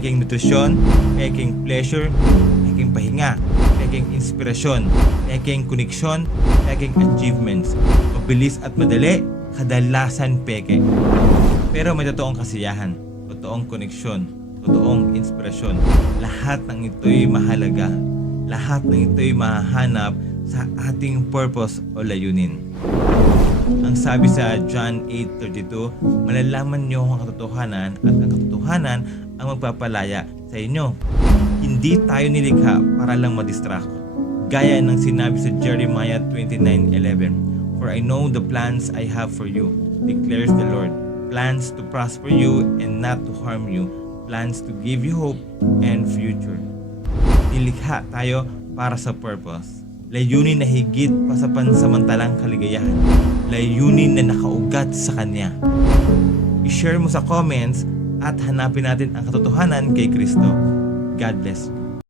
peking nutrisyon, peking pleasure, peking pahinga, peking inspirasyon, peking koneksyon, peking achievements. Mabilis at madali, kadalasan peke. Pero may totoong kasiyahan, totoong koneksyon, totoong inspirasyon. Lahat ng ito'y mahalaga. Lahat ng ito'y mahahanap sa ating purpose o layunin. Ang sabi sa John 8:32, malalaman niyo ang katotohanan at ang katotohanan ang magpapalaya sa inyo. Hindi tayo nilikha para lang madistract. Gaya ng sinabi sa Jeremiah 29:11, "For I know the plans I have for you, declares the Lord, plans to prosper you and not to harm you, plans to give you hope and future." Nilikha tayo para sa purpose. Layunin na higit pa sa pansamantalang kaligayahan. Layunin na nakaugat sa Kanya. I-share mo sa comments at hanapin natin ang katotohanan kay Kristo. God bless you.